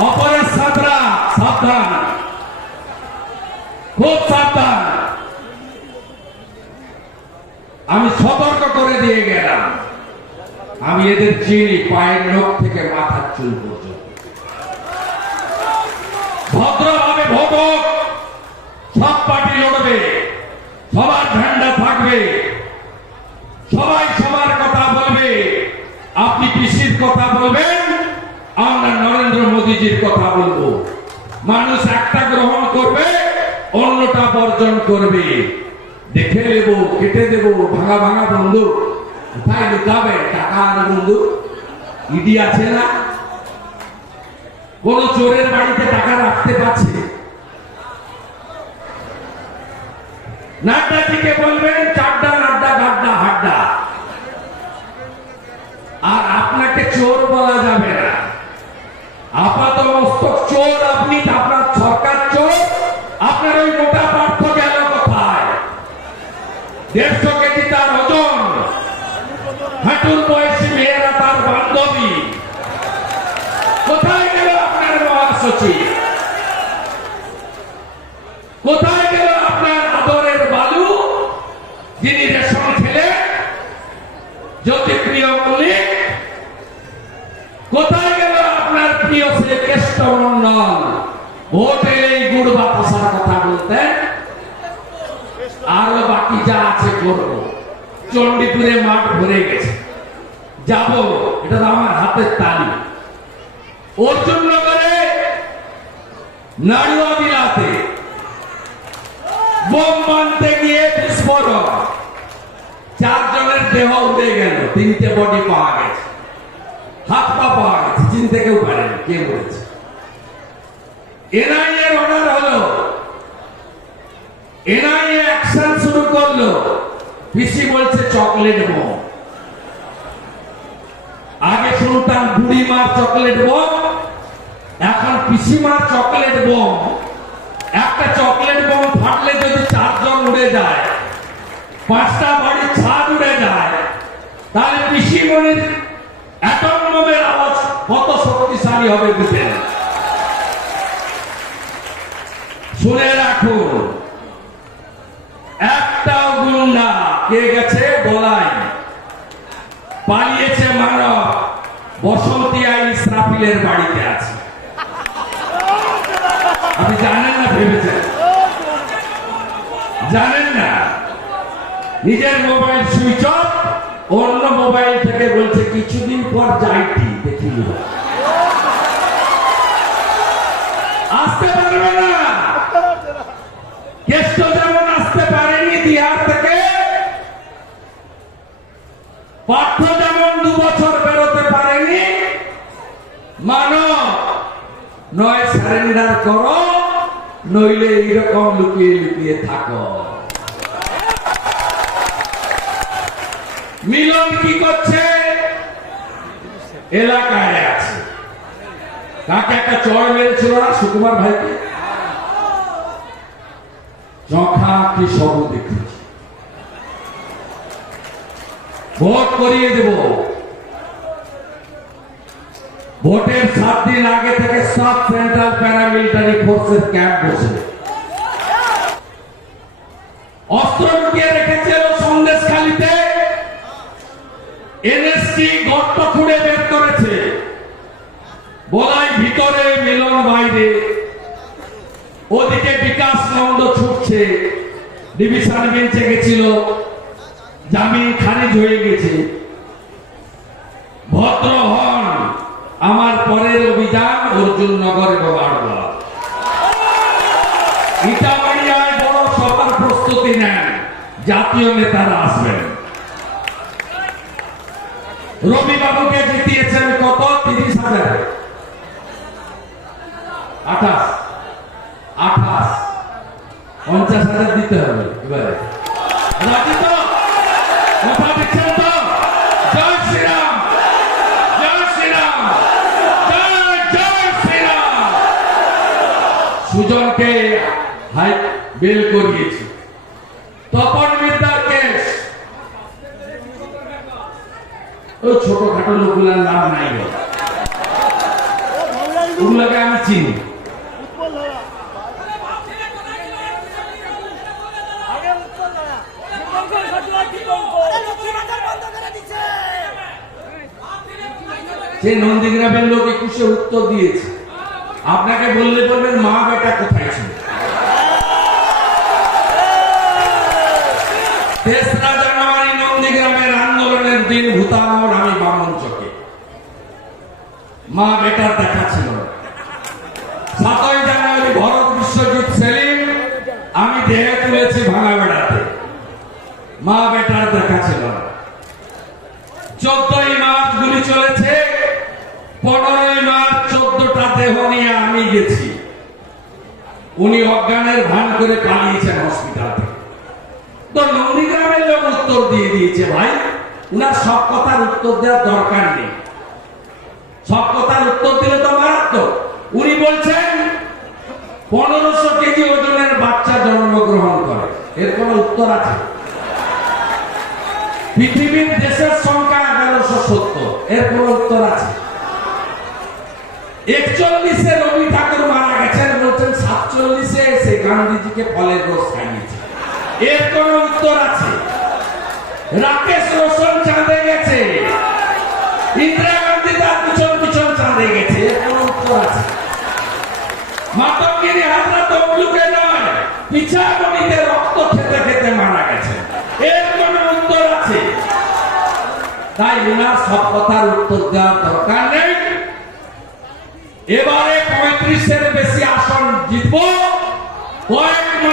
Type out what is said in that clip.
অপরের ছাত্রা সাবধান, খুব সাবধান। আমি সতর্ক করে দিয়ে গেলাম, আমি এদের চিনি পায়ের নখ থেকে মাথার চুল পর্যন্ত। ভদ্রভাবে ভোট হোক, সব পার্টি লড়বে, সবার ঝান্ডা থাকবে, সবাই সবার কথা বলবে। আপনি পিসির কথা বলবেন, আমরা নরেন্দ্র মোদীজির কথা বলবো। মানুষ একটা গ্রহণ করবে, অন্যটা বর্জন করবে। দেখে নেব, কেটে দেব, ভাঙা ভাঙা বন্ধু কোথায় লুকাবে? টাকা আর বন্ধু ইডি আছে না? কোন চোরের বাড়িতে টাকা রাখতে পারছে? নাড্ডাজিকে বলবেন চাড্ডা নাড্ডা গাড্ডা হাড্ডা, আর আপনাকে চোর বলা যাবে না। আপাত মস্তক চোর আপনি, আপনার সরকার চোর। আপনার ওই মোটা পার্থ গেল কোথায়? 150 কেজি তার ওজন, হাঁটুর বয়সী মেয়েরা তার বান্ধবী। কোথায় গেল আপনার মহাসচিব? কোথায় গেল আপনার আদরের বালু, যিনি রেশন খেলে? জ্যোতিপ্রিয় মল্লিক কোথায় গেল? আপনার প্রিয় ছেলে কেষ্টমন্ডল ভোটে এই গুড় বাতাসার কথা বলতেন, আরো বাকি যা আছে করবো। চণ্ডীপুরে মাঠ ভরে গেছে, যাব, এটা আমার হাতের তালি। অর্জুননগরে নাড়ুয়া বিলাতে বোম মানতে গিয়ে বিস্ফোরণ, 4 জনের দেহ উঠে গেল, 3টে বডি পাওয়া গেছে, হাত পা পাওয়া গেছে, চিনতে কেউ পারেনি কে বলেছে। এনআইএ এর অর্ডার হলো, এনআইএ অ্যাকশন শুরু করলো। পিসি বলছে চকলেট বোম। আগে শুনতাম বুড়িমার চকলেট বোম, এখন পিসিমার চকলেট বোম। একটা চকলেট বোম ফাটলে যদি 4 জন উড়ে যায়, 5টা বাড়ির ছাদ উড়ে যায়, তাহলে পিসিমণির অ্যাটম বোমের আওয়াজ কত শক্তিশালী হবে বুঝেন। শুনে রাখুন, একটাও গুন্ডা কে গেছে বলাই, পালিয়েছে মানব, বসন্তী আই ইসরাফিলের বাড়িতে আছে। আপনি জানেন না? ভেবেছেন জানেন না? নিজের মোবাইল সুইচ অফ, অন্য মোবাইল থেকে বলছে কিছুদিন পর যাইটি দেখি। আসতে পারবে না। কেষ্ট যেমন আসতে পারেনি বিহার থেকে, পার্থ যেমন 2 বছর বেরোতে পারেনি। মানো, নয় সারেন্ডার করো, নইলে এইরকম লুকিয়ে লুকিয়ে থাকো। মিলন কি করছে? এলাকায় আছে। কাকে একটা চড় মেরেছিল না সুকুমার ভাইকে? চোখা কি সব দেখেছি। ভোট করিয়ে দেব। ভোটের 7 দিন আগে থেকে সব সেন্ট্রাল প্যারামিলিটারি ফোর্সের ক্যাম্প বসে অস্ত্র লুকিয়ে রেখেছিল সন্দেশখালীতে। এনএসটি গর্ত খুঁড়ে বের করেছে, বলাই ভিতরে, মিলন বাইরে। ওদিকে বিকাশ নন্দ ছুটছে, ডিভিশন বেঞ্চে গেছিল, জামিন খারিজ হয়ে গেছে। ভদ্র হন, আমার পরের অভিযান অর্জুননগর এবং আড়ুয়া। ইটামারিয়ায় বড় সভার প্রস্তুতি নেন, জাতীয় নেতারা আসবেন। রবি বাবুকে জিতিয়েছেন কত? 30,000। 28 50,000 দিতে হবে এবারে। রাজি তো? কথা দিচ্ছেন তো? জয় শ্রীরাম, জয় শ্রীরাম, জয় শ্রীরাম। সুজনকে হাই বেল করিয়েছি। তপন মিত্তার কেস, ওই ছোটখাটো লোকগুলার নাম নাই। ওগুলোকে আমি চিনি। যে নন্দীগ্রামের লোক 21-এ উত্তর দিয়েছে, আপনাকে বললে বলবেন মা বেটা কোথায় ছিল। 3রা জানুয়ারি নন্দীগ্রামের আন্দোলনের দিন ভূতামোড় আমি বামন চকে, মা বেটার দেখা ছিল। 7ই জানুয়ারি ভরত বিশ্বজিৎ সেলিম আমি দেহ তুলেছি ভাঙা বেড়াতে, মা বেটার দেখা ছিল। 14ই মার্চ গুলি চলেছে, 15ই মার্চ 14টা দেহ নিয়ে আমি গেছি। উনি অজ্ঞানের ভান করে পালিয়েছেন হসপিটাল থেকে। তো নন্দীগ্রামের লোক উত্তর দিয়ে দিয়েছে, ভাই উনার সব কথার উত্তর দেওয়ার দরকার নেই, সব কথার উত্তর দিলে তো মারাত্মক। উনি বলছেন 1500 কেজি ওজনের বাচ্চা জন্মগ্রহণ করে, এর কোন উত্তর আছে? পৃথিবীর দেশের সংখ্যা 1170, এর কোন উত্তর আছে? 41-এ রবি ঠাকুর মারা গেছেন, বলছেন 47-এ এসে গান্ধীজিকে ফলের রস খাইয়েছে, এর কোন উত্তর আছে? রাকেশ রোশন চাঁদে গেছে, ইন্দিরা গান্ধী তার পিছন পিছন চাঁদে গেছে, এর কোন উত্তর আছে? মাতঙ্গিনী হাজরা তমলুকে নয়, পিছাগনিতে রক্ত খেতে খেতে মারা গেছে, এর কোন উত্তর আছে? তাই উনার সব কথার উত্তর দেওয়ার দরকার নেই। এবারে 35-এর বেশি আসন জিতবো, কয়েক মাস